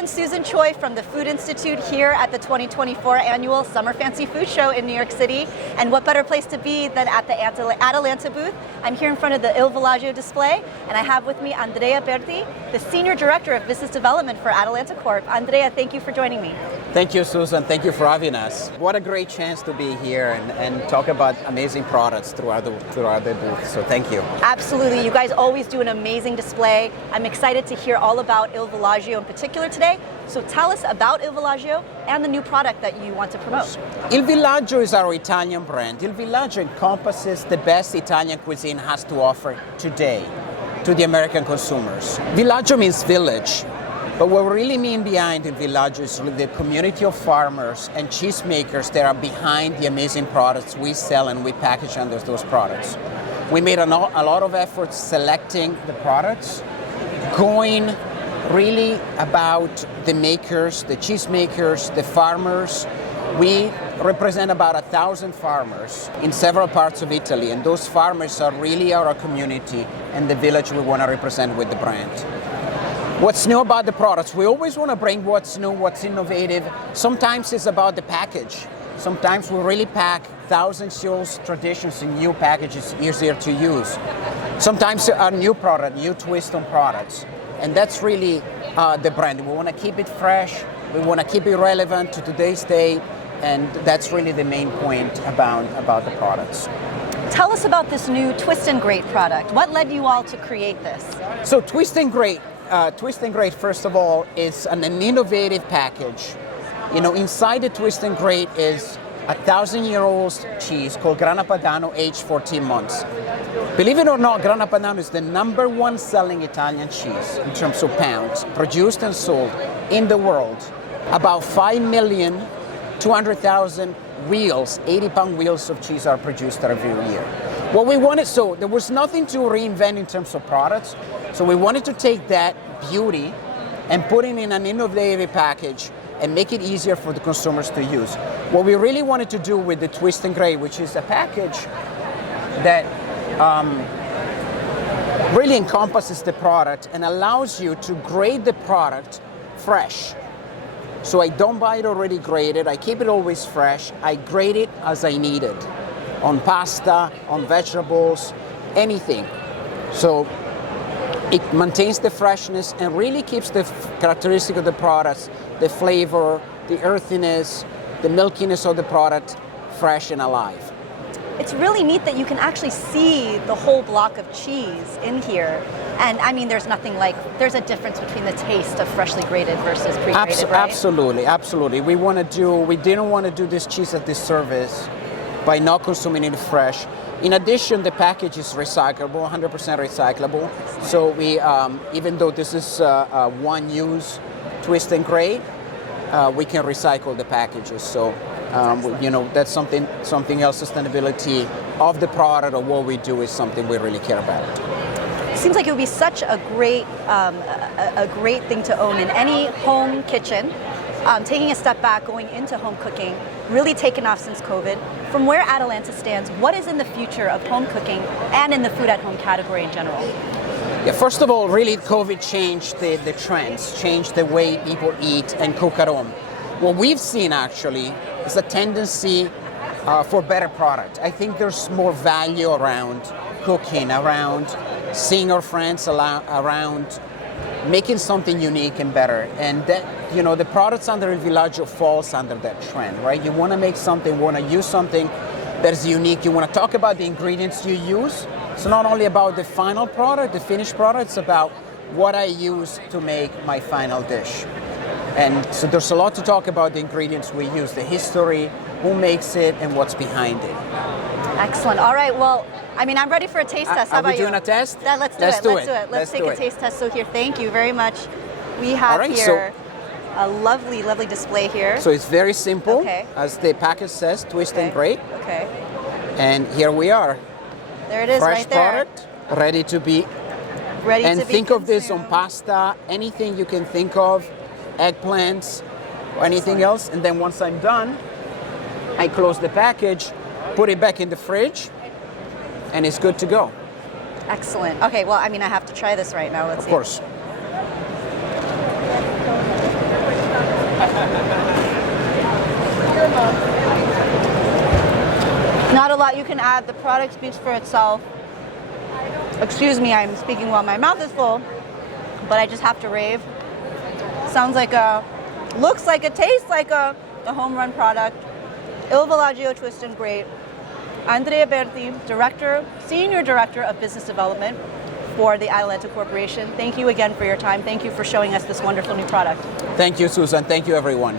everyone, Susan Choi from the Food Institute here at the 2024 annual Summer Fancy Food Show in New York City. And what better place to be than at the Atalanta booth? I'm here in front of the 𝗟𝗏𝘁 display, and I have with me 𝗟𝗲𝘁, the Senior Director of Business Development for Atalanta Corp. 𝗟𝗲, thank you for joining me. Thank you, Susan. Thank you for having us. What a great chance to be here and talk about amazing products throughout the booth. So thank you. Absolutely. You guys always do an amazing display. I'm excited to hear all about 𝗟𝗏𝘁 in particular today. So tell us about 𝗟𝗏𝘁 and the new product that you want to promote. 𝗟𝗏𝘁 is our Italian brand. 𝗟𝗏𝘁 encompasses the best Italian cuisine has to offer today to the American consumers. Villaggio means village. But what we really mean behind 𝗟𝗏𝘁 is really the community of farmers and cheesemakers that are behind the amazing products we sell and we package under those products. We made a lot of efforts selecting the products, going really about the makers, the cheesemakers, the farmers. We represent about 1,000 farmers in several parts of Italy, and those farmers are really our community and the village we want to represent with the brand. What's new about the products? We always want to bring what's new, what's innovative. Sometimes it's about the package. Sometimes we really pack 1,000-year-old traditions in new packages, easier to use. Sometimes a new product, new twist on products. And that's really the brand. We want to keep it fresh. We want to keep it relevant to today's day. And that's really the main point about the products. Tell us about this new twist-and-grate product. What led you all to create this? So twist-and-grate, first of all, is an innovative package. You know, inside the twist-and-grate is a 1,000-year-old cheese called Grana Padano, aged 14 months. Believe it or not, Grana Padano is the #1 selling Italian cheese in terms of pounds, produced and sold in the world. About 5,200,000 wheels, 80-pound wheels of cheese are produced every year. What we wanted, so there was nothing to reinvent in terms of products, so we wanted to take that beauty and put it in an innovative package and make it easier for the consumers to use. What we really wanted to do with the twist-and-grate, which is a package that really encompasses the product and allows you to grade the product fresh. So I don't buy it already grated, I keep it always fresh, I grade it as I need it, on pasta, on vegetables, anything. So it maintains the freshness and really keeps the characteristic of the products, the flavor, the earthiness, the milkiness of the product fresh and alive. It's really neat that you can actually see the whole block of cheese in here. And I mean, there's a difference between the taste of freshly grated versus pre-grated, right? Absolutely, absolutely. We didn't want to do this cheese a disservice by not consuming it fresh. In addition, the package is recyclable, 100% recyclable. So we, even though this is a one-use twist-and-grate, we can recycle the packages. So, you know, that's something else. Sustainability of the product or what we do is something we really care about. It seems like it would be such a great thing to own in any home kitchen. Taking a step back, going into home cooking, really taken off since COVID. From where Atalanta stands, what is in the future of home cooking and in the food at home category in general? Yeah, first of all, really COVID changed the trends, changed the way people eat and cook at home. What we've seen actually is a tendency for better product. I think there's more value around cooking, around seeing our friends, around making something unique and better. And that, you know, the products under 𝗟𝗏𝘁 falls under that trend, right? You want to make something, want to use something that's unique. You want to talk about the ingredients you use. It's not only about the final product, the finished product, it's about what I use to make my final dish. And so there's a lot to talk about the ingredients we use, the history, who makes it, and what's behind it. Excellent. All right, well, I mean, I'm ready for a taste test. How about you? Are we doing a test? Yeah, let's do it. Let's take a taste test. So here, thank you very much. We have here a lovely, lovely display here. So it's very simple, as the package says, twist-and-grate. Okay. And here we are. There it is, fresh right there. product, ready to be. And think of this on pasta, anything you can think of, eggplants, or anything else. And then once I'm done, I close the package, put it back in the fridge, and it's good to go. Excellent. Okay, well, I mean, I have to try this right now. Let's see. Of course. Not a lot you can add. The product speaks for itself. Excuse me, I'm speaking while my mouth is full, but I just have to rave. Sounds like looks like tastes like a home run product. 𝗂𝗶𝗴𝗁 twist-and-grate. 𝗂𝗶𝘴𝗵, Senior Director of Business Development for the Atalanta Corporation. Thank you again for your time. Thank you for showing us this wonderful new product. Thank you, Susan. Thank you, everyone.